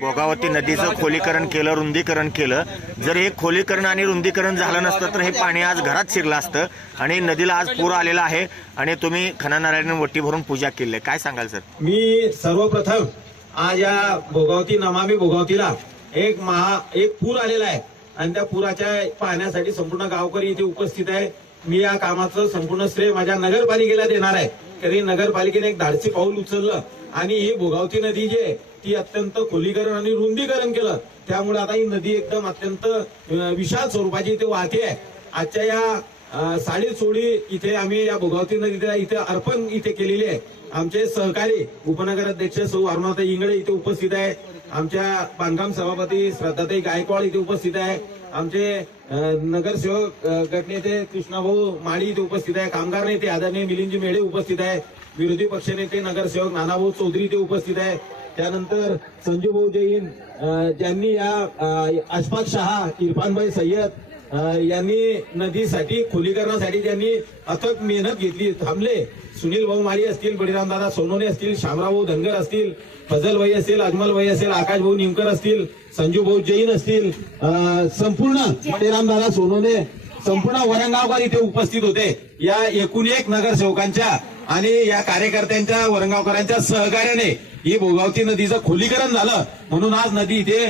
भोगावती नदीचं खोलीकरण केलं, रुंदीकरण केलं. जर हे खोलीकरण आणि रुंदीकरण झालं नसतं तर हे पाणी आज घरात शिरलं असतं आणि नदीला आज पूर आलेला आहे आणि तुम्ही खणानारायण वटी भरून पूजा केली आहे. काय सांगाल सर? मी सर्वप्रथम आज या भोगावती नमामि भोगावतीला एक पूर आलेला आहे आणि त्या पुराच्या पाहण्यासाठी संपूर्ण गावकरी इथे उपस्थित आहे. मी या कामाचं संपूर्ण श्रेय माझ्या नगरपालिकेला देणार आहे. तरी नगरपालिकेने एक धाडसी पाऊल उचललं आणि ही भोगावती नदी जी आहे ती अत्यंत खोलीकरण आणि रुंदीकरण केलं. त्यामुळे आता ही नदी एकदम अत्यंत विशाल स्वरूपाची इथे वाहते आहे. आजच्या या साडी सोडी इथे आम्ही या भोगावती नदीला इथे अर्पण इथे केलेली आहे. आमचे सहकारी उपनगर अध्यक्ष सौ अरुणाताई इंगळे इथे उपस्थित आहे. आमच्या बांधकाम सभापती श्रद्धाताई गायकवाड इथे उपस्थित आहे. आमचे नगरसेवक गटनेते कृष्णाभाऊ माळी इथे उपस्थित आहे. कामगार नेते आदरणीय मिलिंदजी मेढे उपस्थित आहे. विरोधी पक्षनेते नगरसेवक नानाभाऊ चौधरी इथे उपस्थित आहे. त्यानंतर संजूभाऊ जैन ज्यांनी या अशफाक शहा, इरफानभाई सय्यद यांनी नदीसाठी खोलीकरणासाठी ज्यांनी अथक मेहनत घेतली, थांबले. सुनील भाऊ माळी असतील, बळीरामदादा सोनोने असतील, शामरावभाऊ धनगर असतील, फजलभाई असेल, अजमलभाई असेल, आकाशभाऊ निमकर असतील, संजूभाऊ जैन असतील, संपूर्ण बळीरामदादा सोनोने, संपूर्ण वरंगावकर इथे उपस्थित होते. या एकूण एक नगरसेवकांच्या आणि या कार्यकर्त्यांच्या वरंगावकरांच्या सहकार्याने ही भोगावती नदीचं खोलीकरण झालं. म्हणून आज नदी इथे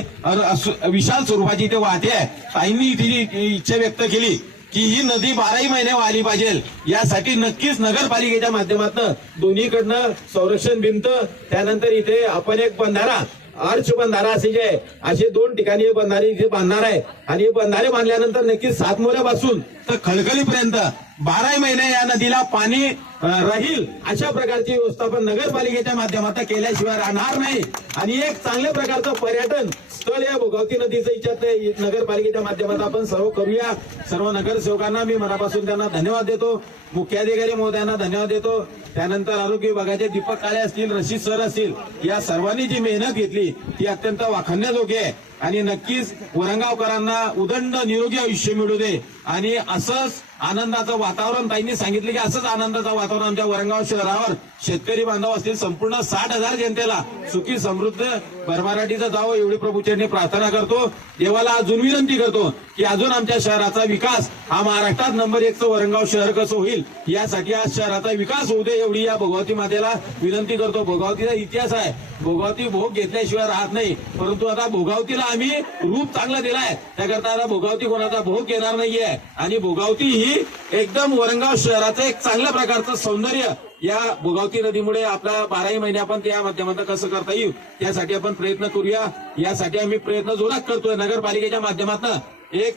विशाल स्वरूपाची इथे वाहते आहे. ताईंनी इथे इच्छा व्यक्त केली की ही नदी 12ही महिने वाहली पाहिजे. यासाठी नक्कीच नगरपालिकेच्या माध्यमातून दोन्हीकडनं संरक्षण भिंत, त्यानंतर इथे आपण एक बंधारा, आर्च बंधारा असे 2 ठिकाणी हे बंधारे इथे बांधणार आहे. आणि हे बंधारे बांधल्यानंतर नक्कीच सातमोऱ्यापासून तर खळखळीपर्यंत 12 महिने या नदीला पाणी राहील अशा प्रकारची व्यवस्थापन नगरपालिकेच्या माध्यमातून केल्याशिवाय राहणार नाही. आणि एक चांगल्या प्रकारचं पर्यटन स्थळ या भोगावती नदीचं इच्छा नगरपालिकेच्या माध्यमातून आपण सर्व करूया. सर्व नगरसेवकांना मी मनापासून त्यांना धन्यवाद देतो. मुख्याधिकारी महोदयांना धन्यवाद देतो. त्यानंतर आरोग्य विभागाचे दीपक काळे असतील, रशीद सर असतील, या सर्वांनी जी मेहनत घेतली ती अत्यंत वाखाणण्याजोगी आहे. आणि नक्कीच वरंगावकरांना उदंड निरोगी आयुष्य मिळू दे. आणि असंच आनंदाचं वातावरण, ताईंनी सांगितलं की असंच आनंदाचं वातावरण आमच्या वरंगाव शहरावर शेतकरी बांधव असतील, संपूर्ण 60,000 जनतेला सुखी समृद्ध भरभराटीचं जावं एवढी प्रभूचरणी प्रार्थना करतो. देवाला अजून विनंती करतो की अजून आमच्या शहराचा विकास हा महाराष्ट्रात नंबर 1चं वरंगाव शहर कसं होईल यासाठी आज शहराचा विकास होऊ दे एवढी या भोगावती मातेला विनंती करतो. भोगावतीचा इतिहास आहे, भोगावती भोग घेतल्याशिवाय राहत नाही. परंतु आता भोगावतीला आम्ही रूप चांगलं दिलाय, त्याकरता आता भोगावती कोणाचा भोग घेणार नाहीये. आणि भोगावती ही एकदम वरंगाव शहराचं एक चांगल्या प्रकारचं सौंदर्य या भोगावती नदीमुळे आपला 12ही महिने आपण त्या माध्यमातून कसं करता येईल त्यासाठी आपण प्रयत्न करूया. यासाठी आम्ही प्रयत्न जोरात करतोय. नगरपालिकेच्या माध्यमातून एक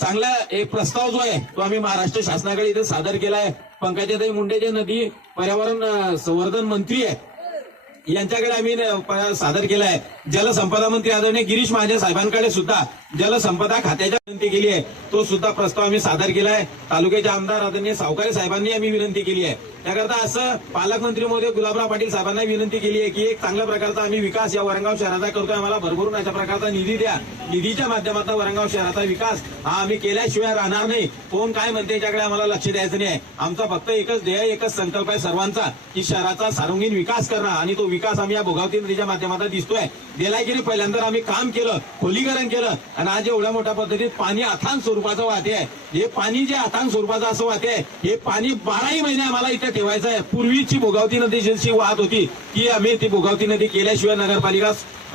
चांगला एक प्रस्ताव जो आहे तो आम्ही महाराष्ट्र शासनाकडे इथे सादर केलाय. पंकजाताई मुंडे जे नदी पर्यावरण संवर्धन मंत्री आहे यांच्याकडे आम्ही सादर केलाय. जलसंपदा मंत्री आदरणीय गिरीश महाजन साहेबांकडे सुद्धा जलसंपदा खात्याच्या विनंती केली आहे. तो सुद्धा प्रस्ताव आम्ही सादर केलाय. तालुक्याचे आमदार आदरणीय सावकारे साहेबांनी आम्ही विनंती केली आहे. त्याकरता असं पालकमंत्री महोदय गुलाबराव पाटील साहेबांना विनंती केली आहे की एक चांगल्या प्रकारचा आम्ही विकास या वरंगाव शहराचा करतोय, आम्हाला भरभरून अशा प्रकारचा निधी द्या. निधीच्या माध्यमातून वरंगाव शहराचा विकास हा आम्ही केल्याशिवाय राहणार नाही. कोण काय म्हणते याच्याकडे आम्हाला लक्ष द्यायचं नाही. आमचा फक्त एकच ध्येय, एकच संकल्प आहे सर्वांचा की शहराचा सर्वांगीण विकास करणं. आणि तो विकास आम्ही या भोगावती नदीच्या माध्यमातून दिसतोय. गेल्या की पहिल्यांदा आम्ही काम केलं, खोलीकरण केलं आणि आज एवढ्या मोठ्या पद्धतीत पाणी अथांग स्वरूपाचं वाहते आहे. हे पाणी जे अथांग स्वरूपाचं असं वाहते आहे, हे पाणी 12ही महिने आम्हाला इथे ठेवायचं आहे. पूर्वीची भोगावती नदी जशी वाहत होती की आम्ही ती भोगावती नदी केल्याशिवाय नगरपालिका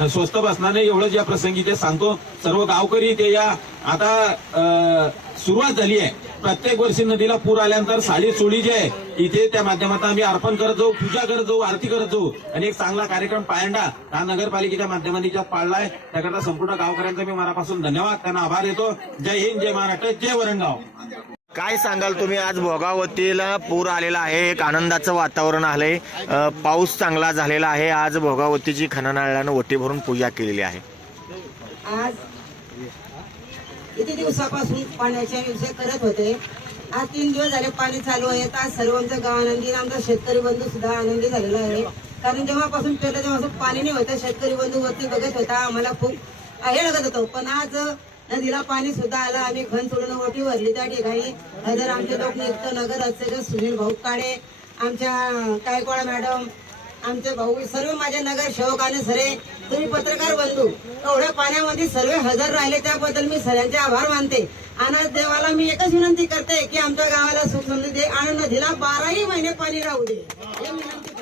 स्वस्त बसणार नाही एवढंच या प्रसंगी ते सांगतो. सर्व गावकरी ते या आता सुरुवात झाली आहे. प्रत्येक वर्षी नदीला पूर आल्यानंतर साडी सोडी जे आहे इथे त्या माध्यमातून आम्ही अर्पण करत जाऊ, पूजा करत जाऊ, आरती करत जाऊ. आणि एक चांगला कार्यक्रम पायंडा हा नगरपालिकेच्या माध्यमातून पाळलाय. त्याकरता संपूर्ण गावकऱ्यांचा मी मनापासून धन्यवाद, त्यांना आभार देतो. जय हिंद, जय महाराष्ट्र, जय वरंगाव. काय सांगाल तुम्ही? आज भोगावतीला पूर आलेला आहे, एक आनंदाचं वातावरण आलंय, पाऊस चांगला झालेला आहे. आज भोगावतीची खणानारळानं ओटी भरून पूजा केलेली आहे. आज किती दिवसापासून पाण्याच्या विषय करत होते. आज 3 दिवस झाले पाणी चालू आहे. आज सर्वांचं गाव आनंदी, आमचा शेतकरी बंधू सुद्धा आनंदी झालेला आहे. कारण जेव्हापासून पहिलं जेव्हापासून पाणी नाही होतं शेतकरी बंधू वरती बघत होता, आम्हाला खूप हे लागत होतं. पण आज नदीला पाणी सुद्धा आलं. आम्ही घन सोडून ओटी भरली त्या ठिकाणी. आमचे लोकनियुक्त नगर अध्यक्ष सुनील भाऊ काळे, आमच्या गायकवाड मॅडम, आमचे भाऊ सर्व माझे नगरसेवक आणि सरे तुम्ही पत्रकार बंधू एवढ्या पाण्यामध्ये सर्व हजर राहिले त्याबद्दल मी सगळ्यांचे आभार मानते. आणि देवाला मी एकच विनंती करते की आमच्या गावाला सुख समृद्धी दे आणि नदीला 12ही महिने पाणी राहू दे. हे विनंती